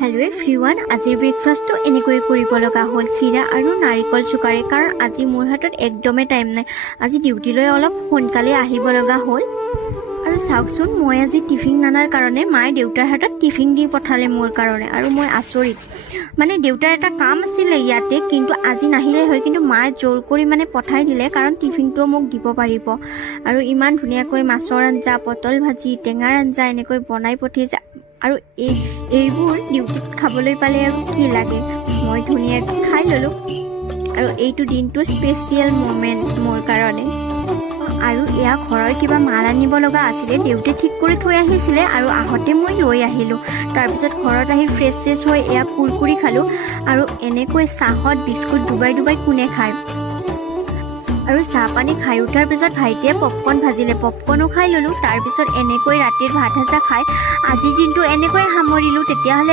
Hello' everyone, আজিৰ ব্ৰেকফাষ্টটো এনেকৈ কৰিব লগা হ'ল চিৰা আৰু নাৰিকল চুকাৰে, কাৰণ আজি মোৰ হাতত একদমেই টাইম নাই। আজি ডিউটিলৈ অলপ সোনকালে আহিব লগা হ'ল। আৰু চাওকচোন, মই আজি টিফিন নানাৰ কাৰণে মায়ে দেউতাৰ হাতত টিফিন দি পঠালে মোৰ কাৰণে, আৰু মই আচৰিত। মানে দেউতাৰ এটা কাম আছিলে ইয়াতে, কিন্তু আজি নাহিলে হয়, কিন্তু মায়ে জোৰ কৰি মানে পঠাই দিলে, কাৰণ টিফিনটোও মোক দিব পাৰিব। আৰু ইমান ধুনীয়াকৈ মাছৰ আঞ্জা, পটল ভাজি, টেঙাৰ আঞ্জা এনেকৈ বনাই পঠিয়াইছে। আৰু এইবোৰ ডিউটিত খাবলৈ পালে আৰু কি লাগে। মই ধুনীয়াকৈ খাই ল'লোঁ, আৰু এইটো দিনটো স্পেচিয়েল মমেণ্ট মোৰ কাৰণে। আৰু এয়া ঘৰৰ কিবা মাল আনিব লগা আছিলে, দেউতাই ঠিক কৰি থৈ আহিছিলে, আৰু আহোঁতে মই লৈ আহিলোঁ। তাৰপিছত ঘৰত আহি ফ্ৰেছ হৈ এয়া কুৰকুৰি খালোঁ। আৰু এনেকৈ চাহত বিস্কুট ডুবাই ডুবাই কোনে খায়। আৰু চাহ পানী খাই উঠাৰ পিছত ভাইটিয়ে পপকৰ্ণ ভাজিলে, পপকৰ্ণো খাই ল'লোঁ। তাৰপিছত এনেকৈ ৰাতিৰ ভাত সাজা খাই আজিৰ দিনটো এনেকৈ সামৰিলোঁ। তেতিয়াহ'লে